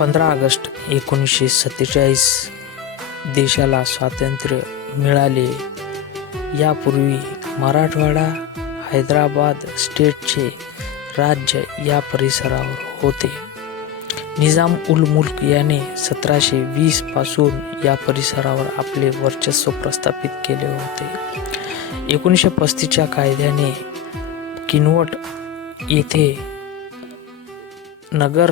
15 August 1947 देशाला स्वातंत्र्य मिळाले. यापूर्वी मराठवाडा हैदराबाद स्टेटचे राज्य या परिसरावर होते. निजाम उल मुल्क याने 1720 पासून या परिसरावर आपले वर्चस्व प्रस्थापित केले होते. 1935च्या कायद्याने किनवट येथे नगर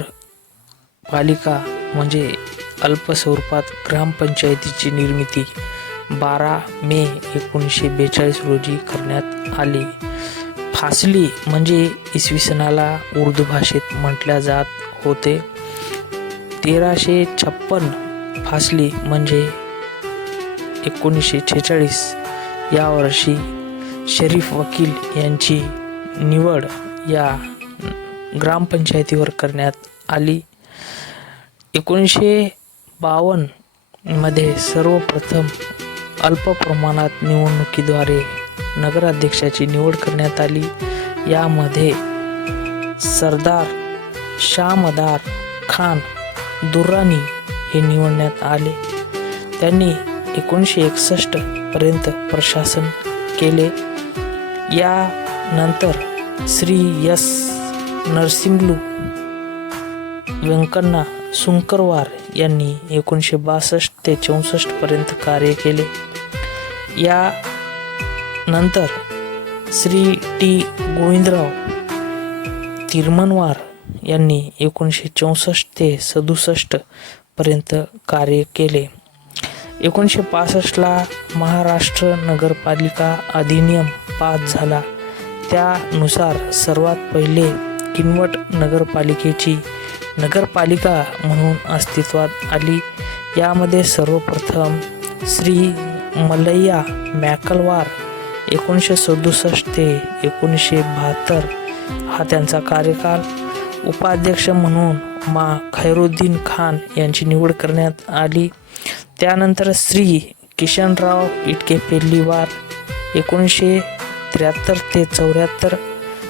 पालिका म्हणजे अल्प स्वरूपात ग्रामपंचायतीची निर्मिती 12 मे 1942 रोजी करण्यात आली. फासली म्हणजे इसवी सनाला उर्दू भाषेत म्हटल्या जात होते. 1356 फासली म्हणजे 1946 या वर्षी शरीफ वकील यांची निवड या ग्रामपंचायतीवर करण्यात आली. 1952 मध्ये सर्वप्रथम अल्प प्रमाणात निवडणुकीद्वारे नगराध्यक्षाची निवड करण्यात आली. यामध्ये सरदार शामदार खान दुर्रानी हे निवडण्यात आले. त्यांनी 1961 पर्यंत प्रशासन केले. यानंतर श्री एस नरसिंगलू व्यंकण्णा सुंकरवार यांनी 1962 ते 64 पर्यंत कार्य केले. या नंतर श्री टी गोविंदराव तिरमनवार यांनी 1964 ते 67 पर्यंत कार्य केले. 1965 ला महाराष्ट्र नगरपालिका अधिनियम पास झाला. त्यानुसार सर्वात पहिले किनवट नगरपालिकेची नगरपालिका म्हणून अस्तित्वात आली. यामध्ये सर्वप्रथम श्री मल्लय्या मॅकलवार 1967 ते 1972 हा त्यांचा कार्यकाल. उपाध्यक्ष म्हणून मा खैरुद्दीन खान यांची निवड करण्यात आली. त्यानंतर श्री किशनराव इटकेपेल्लीवार 1973 ते 74,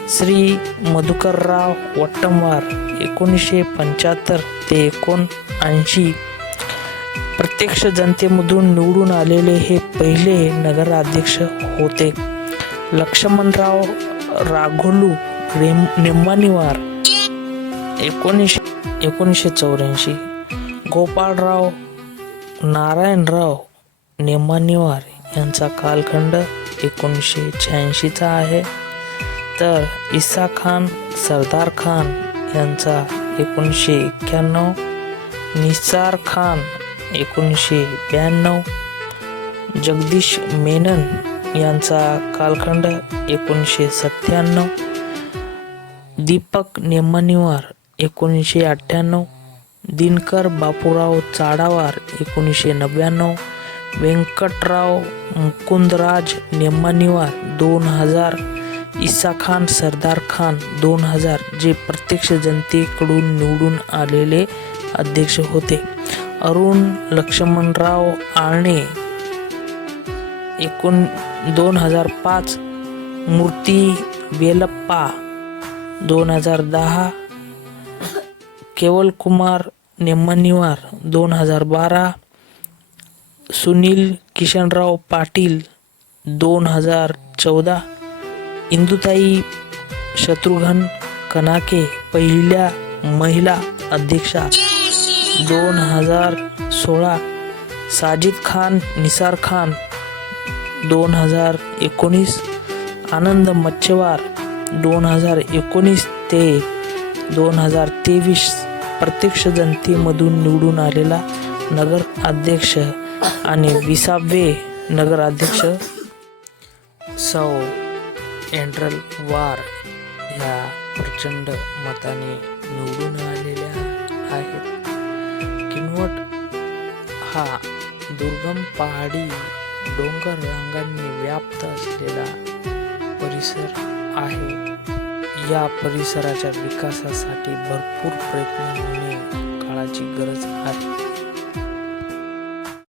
श्री मधुकरराव वट्टमवार 1975 ते 1979. प्रत्यक्ष जनतेमधून निवडून आलेले हे पहिले नगराध्यक्ष होते. लक्ष्मणराव राघोलू निम्मानीवार 1984, गोपाळराव नारायणराव नेमानीवार यांचा कालखंड 1986 आहे. तर इसा खान सरदार खान यांचा 1991, निसार खान 1992, जगदीश मेनन यांचा कालखंड 1997, दीपक नेमानीवार 1998, दिनकर बापूराव चाडावार 1999, व्यंकटराव मुकुंदराज नेमानीवार 2000, इसा खान सरदार खान 2000 जे प्रत्यक्ष जनतेकडून निवडून आलेले अध्यक्ष होते. अरुण लक्ष्मणराव आळणे 2005, मूर्ती वेलप्पा 2010, केवलकुमार नेमानीवार 2012, सुनील किशनराव पाटील 2014, इंदुताई शत्रुघ्न कनाके पहिल्या महिला अध्यक्षा 2016, साजिद खान निसार खान 2019, आनंद मच्छवार 2019 ते 2023 प्रत्यक्ष जनतेमधून निवडून आलेला नगर अध्यक्ष आणि 20वे नगराध्यक्ष सौ एंड्रल वार ह्या प्रचंड मताने निवडून आलेल्या आहेत. किनवट हा दुर्गम पहाडी डोंगर रांगांनी व्याप्त असलेला परिसर आहे. या परिसराच्या विकासासाठी भरपूर प्रयत्न होणे काळाची गरज आहे.